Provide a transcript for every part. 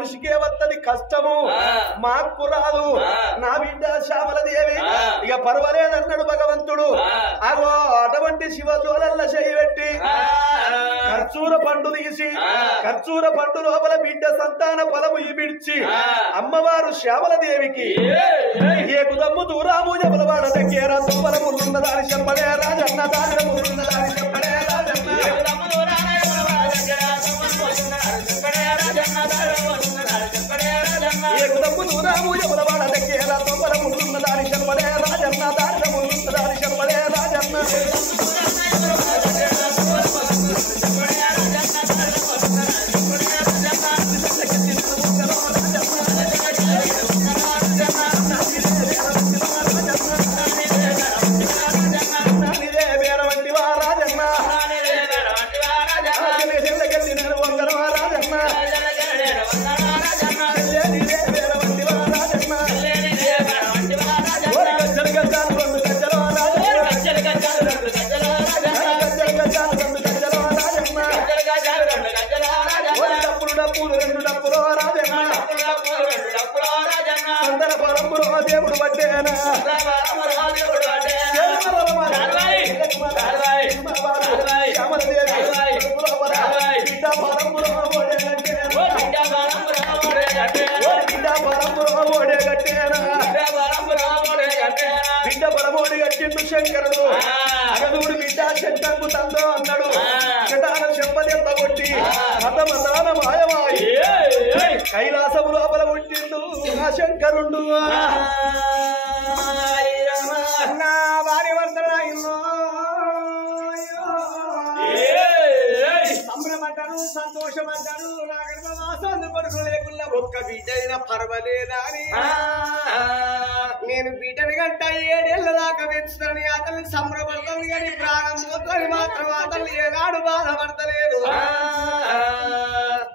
మనిషికే వత్తది కష్టము మాకు రాదు నా బిడ్డ శ్యామలదేవి ఇక పర్వాలేదన్నాడు భగవంతుడు అగో అటువంటి శివజోలల్ల చేయబెట్టి ఖర్చూర పండు తీసి ఖర్చూర పండు లోపల బిడ్డ సంతాన ఫలము ఇమిడ్చి అమ్మవారు శ్యామలదేవికి ఏ కుదమ్ము దూరాము జబలవాడ దగ్గర తుమ్మలమున్న దాని చెప్పడే రాజన్న దారమున్న దాని చెప్పడే రాజన్న ఏ కుదమ్ము దూరాము జబలవాడ దగ్గర తుమ్మలమున్న దాని చెప్పడే రాజన్న దారమున్న దాని చెప్పడే రాజన్న దేవుడు పట్టేనా బిడ్డ పరమోడి కట్టిండు శంకరుడు అగదుడు బిడ్డ చెట్టంకు తందో అన్నాడు చెటాన చెంపదెంత కొట్టి మతమతాన మాయమాయి కైలాసము లోపల పుట్టిండు ఆ శంకరుండు నా భార్య వర్తనాయిందో సంబరమంటారు సంతోషమంటారు నా గర్భవాసం పడుకు లేకుండా ఒక్క బిడ్డైనా పర్వాలేదా అని నేను బిడ్డని గంట 7 ఏళ్ళ దాకా పెంచుతాను అతన్ని సంబరపడతాను కానీ ప్రాణం పోతుంది మాత్రం అతన్ని ఏనాడు బాధపడతలేదు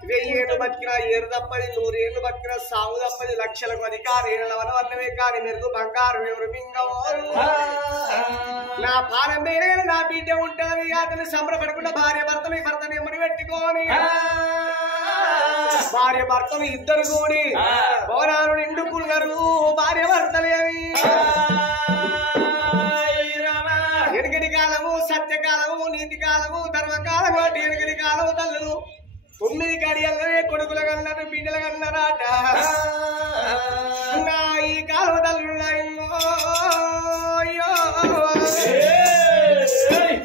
1000 ఏళ్ళు బతికినా 7 తప్పది 100 ఏళ్ళు బతికినా సాగు తప్పది లక్షలకు అధికారి వనవర్ణమే కానీ మెరుగు బంగారు ఎవరు మింగవారు నా పానం మీరే నా బిడ్డ ఉంటుంది అతన్ని సంబరపడకుండా భార్య భర్తని ఎమ్మని పెట్టుకోని భార్య భర్తలు ఇద్దరు కూడి భవనాలు నిండుకున్నారు భార్య భర్తలేవి ఎనకటి కాలము సత్యకాలము నీతి కాలము ధర్మకాలము అటు ఎనకటి కాలము తల్లులు 9 గడియల్లనే కొడుకుల కన్నారు బిడ్డల కన్నారాట ఈ కాలము తల్లున్నాయో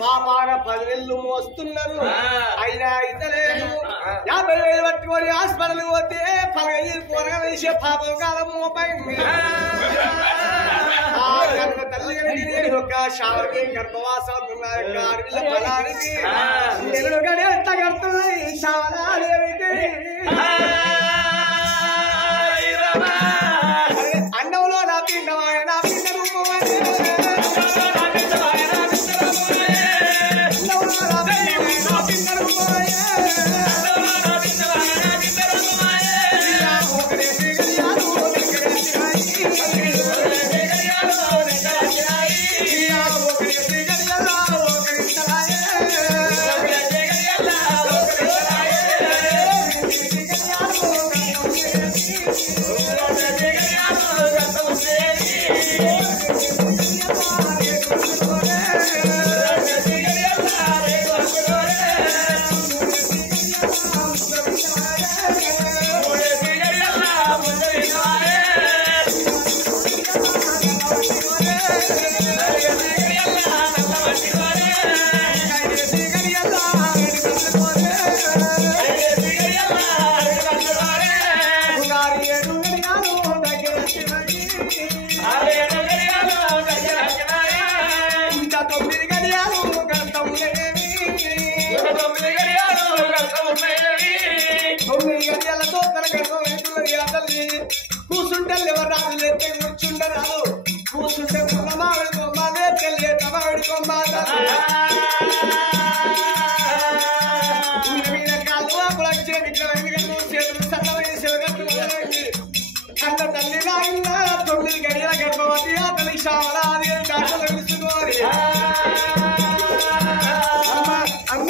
పాపాన 10 నెలలు మోస్తున్నారు అయినా ఇతలేదు 50,000 పట్టుకొని హాస్పిటల్ పోతే 15 కూరగా వేసే పాపం కాలము పోయింది తల్లి ఒక శావకి గర్భవాసం అడవిల ఫలానికి నెలలు గడి ఎంత కడుతున్నాయి శావలాదేవికి అన్నంలో నా పిండమాయ నా పిండ కూర్చుంటే ఎవరు రాదు లేతే కూర్చుంటారు కూర్చుంటే మామిడి కొమ్మ లేతే మామిడి కొమ్మ మీద కాళ్ళు అప్పుడు వచ్చే చేతులు సన్నమైన శివగట్టు అన్న తల్లి నాయన 9 గడియల గర్భవతి అతని శావలాది డాక్టర్లు తెలుసుకోవాలి అమ్మ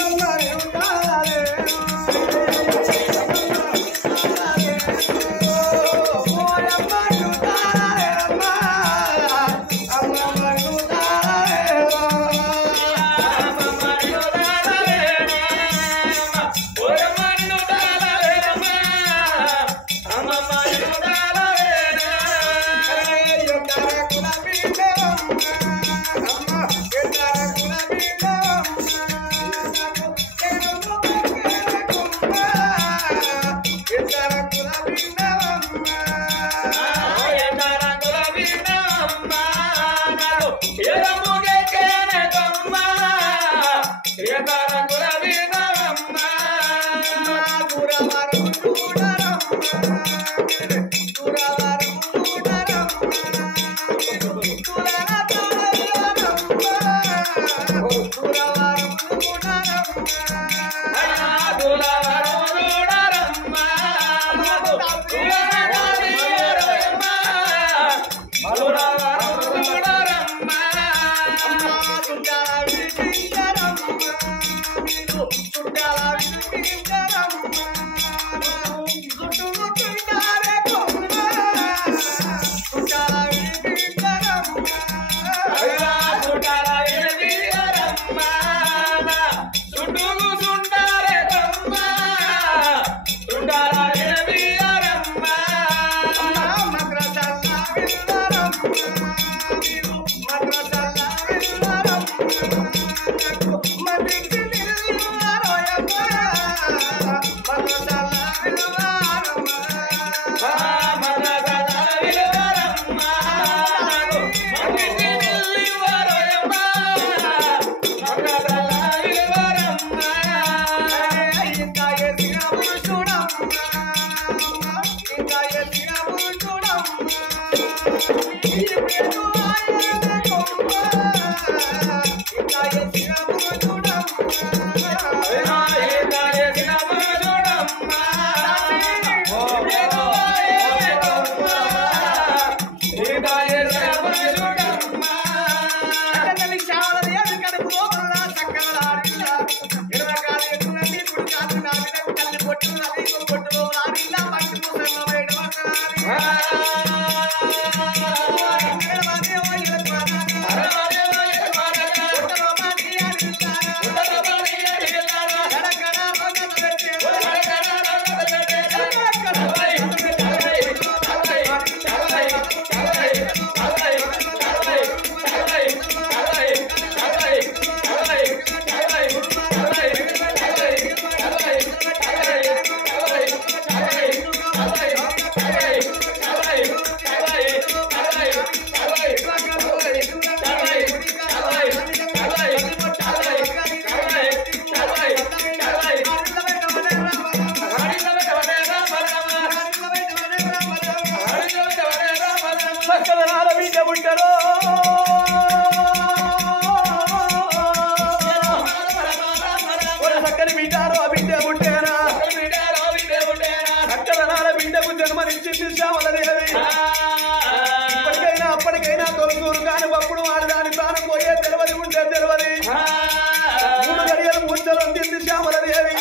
ఇప్పటికైనా అప్పటికైనా తొలసూరు కాని అప్పుడు వాడు దాని ప్రాణం పోయే తెలవది ఉంటే తెలవది 3 గడియలు ముచ్చలు అందింది శ్యామలదేవి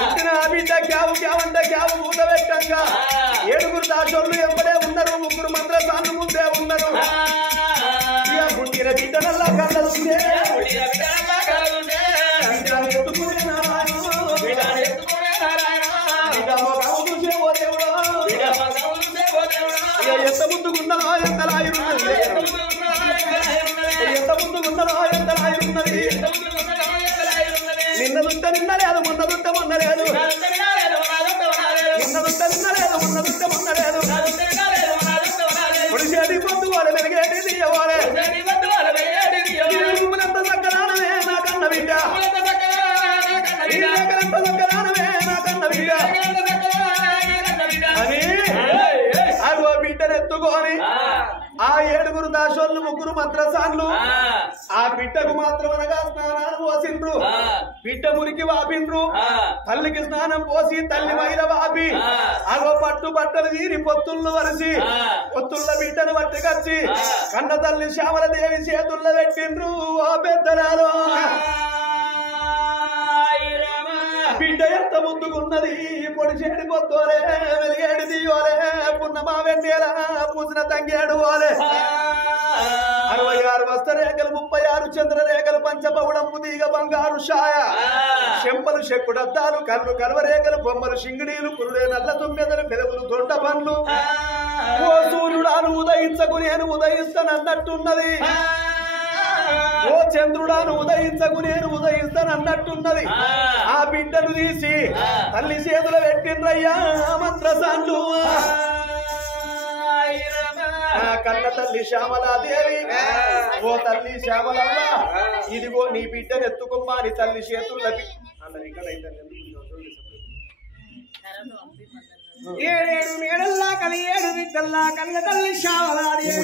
పుట్టిన ఆ బిడ్డ క్యావు క్యావంటే క్యావు మూత పెట్టంగా 7 దాసోళ్ళు ఎంబడే ఉన్నారు 3 మంత్రసాన్లు ముందే ఉన్నారు ఇక పుట్టిన బిడ్డనల్లా కళ్ళదుందే ఎంత ముందుకున్నదో ఎంత రాయున్నది ఎంత ముందుకున్నదో ఎంత రాయున్నది నిన్న దుట్ట నిన్న లేదు మొన్న దుట్ట మొన్న లేదు నిన్న దుట్ట నిన్న లేదు మొన్న దుట్ట మొన్న లేదు పొడిచేది పొద్దు వాడు వెలిగేది తీయవాడే ఎంత చక్కదానమే నా కన్న బిడ్డ ఎంత చక్కదానమే నా కన్న బిడ్డ అని అగో బిడ్డనెత్తుకొని ఆ 7 దాసోళ్ళు 3 మంత్రసాన్లు ఆ బిడ్డకు మాత్రమనగా స్నానాలు పోసిండ్రు బిడ్డ మురికి వాపిండ్రు తల్లికి స్నానం పోసి తల్లి వైర వాపి అగో పట్టు బట్టలు తీరి పొత్తుళ్ళు వరిసి పొత్తుళ్ళ బిడ్డను పట్టుకొచ్చి కన్న తల్లి శ్యామలదేవి చేతుల్లో పెట్టిండ్రు ఓ పెద్దలారో బిడ్డ ఎంత ముందుకున్నది పొడిచేడి పొత్తోలే వెలిగేడి తీయోలే పున్నమా వెండేలా పూసిన తంగేడు ఓలే 66 వస్త్రరేఖలు 36 చంద్రరేఖలు పంచపౌడంపు తీగ బంగారు షాయ చెంపలు చెక్కుడద్దాలు కళ్ళు కల్వరేఖలు బొమ్మలు షింగిడీలు కురుడే నల్ల తుమ్మెదలు పెదవులు దొడ్డ పండ్లు ఓ సూర్యుడాను ఉదయించకు నేను ఉదయిస్తానన్నట్టున్నది ఓ చంద్రుడాను ఉదయించకు నేను ఉదయిస్తానన్నట్టున్నది ఆ బిడ్డను తీసి తల్లి చేతులు పెట్టిండ్రయ్యా మంత్రసాన్లు కన్న తల్లి శ్యామలాదేవి ఓ తల్లి శ్యామలమ్మ ఇదిగో నీ బిడ్డను ఎత్తుకోమ్మా అని తల్లి చేతుల్లో 7 మేడల్లా కలి 7 బిడ్డల్లా కన్న తల్లి శ్యామలాదేవి